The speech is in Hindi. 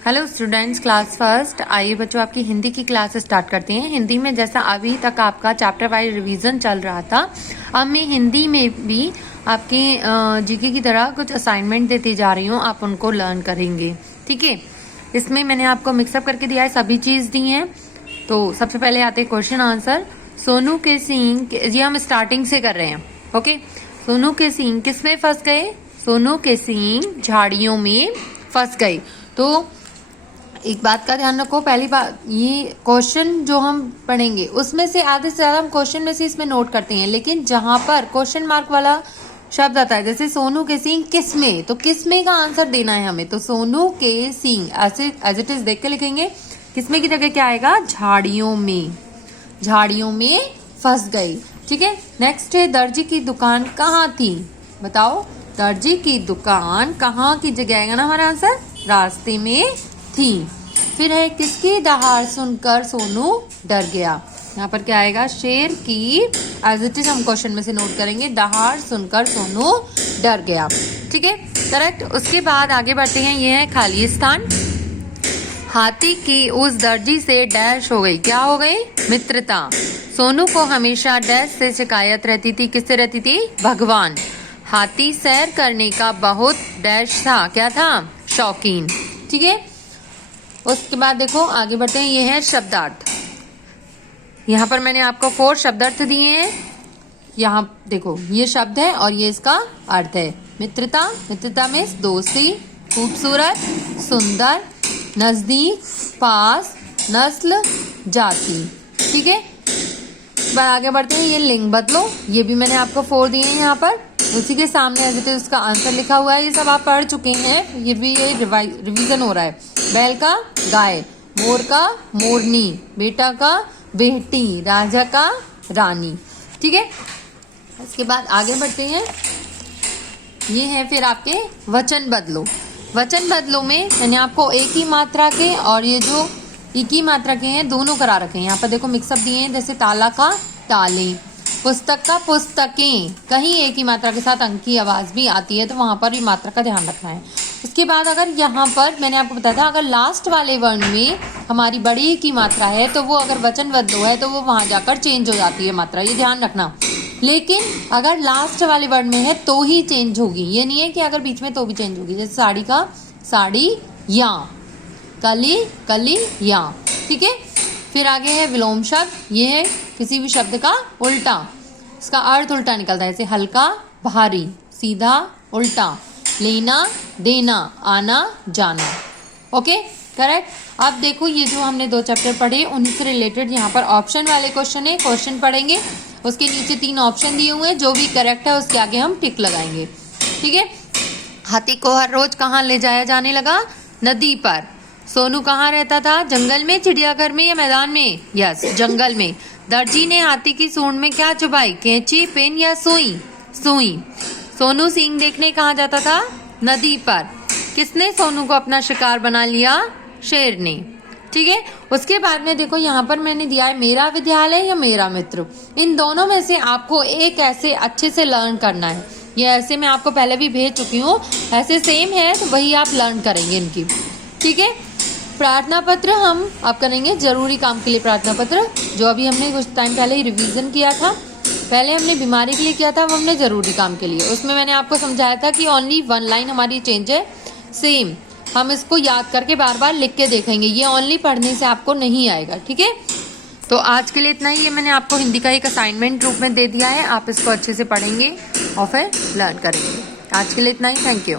Hello students, class first. आइए बच्चों, आपकी हिंदी की क्लास स्टार्ट करते हैं। हिंदी में जैसा अभी तक आपका चैप्टर वाइज रिवीजन चल रहा था, अब मैं हिंदी में भी आपके जीके की तरह कुछ असाइनमेंट देती जा रही हूँ। आप उनको लर्न करेंगे, ठीक है। इसमें मैंने आपको मिक्सअप करके दिया है, सभी चीज़ दी हैं। तो सबसे पहले आते हैं क्वेश्चन आंसर। सोनू के सींग, ये हम स्टार्टिंग से कर रहे हैं, ओके। सोनू के सींग किस में फंस गए? सोनू के सींग झाड़ियों में फंस गए। तो एक बात का ध्यान रखो, पहली बात, ये क्वेश्चन जो हम पढ़ेंगे उसमें से आधे से ज्यादा हम क्वेश्चन में से इसमें नोट करते हैं, लेकिन जहां पर क्वेश्चन मार्क वाला शब्द आता है, जैसे सोनू के सींग किस में, तो किस में का आंसर देना है हमें। तो सोनू के सींग ऐसे एज इट इज देख के लिखेंगे। किसमें की जगह क्या आएगा? झाड़ियों में। झाड़ियों में फंस गई, ठीक है। नेक्स्ट है, दर्जी की दुकान कहाँ थी? बताओ, दर्जी की दुकान कहाँ की जगह आएगा ना हमारा आंसर? रास्ते में थी। फिर है, किसकी दहाड़ सुनकर सोनू डर गया? यहाँ पर क्या आएगा? शेर की। एज इट इज हम क्वेश्चन में से नोट करेंगे, दहाड़ सुनकर सोनू डर गया, ठीक है, करेक्ट। उसके बाद आगे बढ़ते हैं, ये है खालिस्तान। हाथी की उस दर्जी से डैश हो गई, क्या हो गई? मित्रता। सोनू को हमेशा डैश से शिकायत रहती थी, किससे रहती थी? भगवान। हाथी सैर करने का बहुत डैश था, क्या था? शौकीन, ठीक है। उसके बाद देखो आगे बढ़ते हैं, ये है शब्दार्थ। यहाँ पर मैंने आपको 4 शब्दार्थ दिए हैं। यहाँ देखो, ये शब्द है और ये इसका अर्थ है। मित्रता, मित्रता में दोस्ती। खूबसूरत, सुंदर, नजदीक, पास, नस्ल, जाति, ठीक है। आगे बढ़ते हैं, ये लिंग बदलो, ये भी मैंने आपको 4 दिए हैं यहाँ पर। उसी के सामने एज इट इज उसका आंसर लिखा हुआ है। ये सब आप पढ़ चुके हैं, ये भी ये रिवीजन हो रहा है। बैल का गाय, मोर का मोरनी, बेटा का बेटी, राजा का रानी, ठीक है। इसके बाद आगे बढ़ते हैं, ये है फिर आपके वचन बदलो। वचन बदलो में मैंने आपको एक ही मात्रा के और ये जो एक ही मात्रा के हैं दोनों करा रखे हैं। यहाँ पर देखो मिक्सअप दिए हैं, जैसे ताला का ताले, पुस्तक का पुस्तकें। कहीं एक ही मात्रा के साथ अंक की आवाज भी आती है, तो वहां पर भी मात्रा का ध्यान रखना है। उसके बाद अगर यहाँ पर मैंने आपको बताया था, अगर लास्ट वाले वर्ण में हमारी बड़ी की मात्रा है, तो वो अगर वचन बदलो है तो वो वहां जाकर चेंज हो जाती है मात्रा, ये ध्यान रखना। लेकिन अगर लास्ट वाले वर्ण में है तो ही चेंज होगी, ये नहीं है कि अगर बीच में तो भी चेंज होगी। जैसे साड़ी का साड़ी या, कली कली या, ठीक है। फिर आगे है विलोम शब्द, ये है किसी भी शब्द का उल्टा, इसका अर्थ उल्टा निकलता है। जैसे हल्का भारी, सीधा उल्टा, लेना देना, आना जाना, ओके, करेक्ट। अब देखो, ये जो हमने 2 चैप्टर पढ़े उन्हीं से रिलेटेड यहाँ पर ऑप्शन वाले क्वेश्चन है। क्वेश्चन पढ़ेंगे, उसके नीचे 3 ऑप्शन दिए हुए हैं, जो भी करेक्ट है उसके आगे हम टिक लगाएंगे, ठीक है। हाथी को हर रोज कहाँ ले जाया जाने लगा? नदी पर। सोनू कहाँ रहता था? जंगल में, चिड़ियाघर में या मैदान में? यस, जंगल में। दर्जी ने हाथी की सूंड में क्या छुपाई? कैंची, पेन या सुई? सुई। सोनू सींग देखने कहाँ जाता था? नदी पर। किसने सोनू को अपना शिकार बना लिया? शेर ने, ठीक है। उसके बाद में देखो, यहाँ पर मैंने दिया है मेरा विद्यालय या मेरा मित्र। इन दोनों में से आपको एक ऐसे अच्छे से लर्न करना है। ये ऐसे मैं आपको पहले भी भेज चुकी हूँ, ऐसे सेम है तो वही आप लर्न करेंगे इनकी, ठीक है। प्रार्थना पत्र हम अब करेंगे जरूरी काम के लिए। प्रार्थना पत्र जो अभी हमने कुछ टाइम पहले ही रिवीजन किया था, पहले हमने बीमारी के लिए किया था, अब हमने जरूरी काम के लिए। उसमें मैंने आपको समझाया था कि ओनली 1 लाइन हमारी चेंज है, सेम हम इसको याद करके बार बार लिख के देखेंगे, ये ओनली पढ़ने से आपको नहीं आएगा, ठीक है। तो आज के लिए इतना ही। ये मैंने आपको हिंदी का एक असाइनमेंट रूप में दे दिया है, आप इसको अच्छे से पढ़ेंगे और फिर लर्न करेंगे। आज के लिए इतना ही, थैंक यू।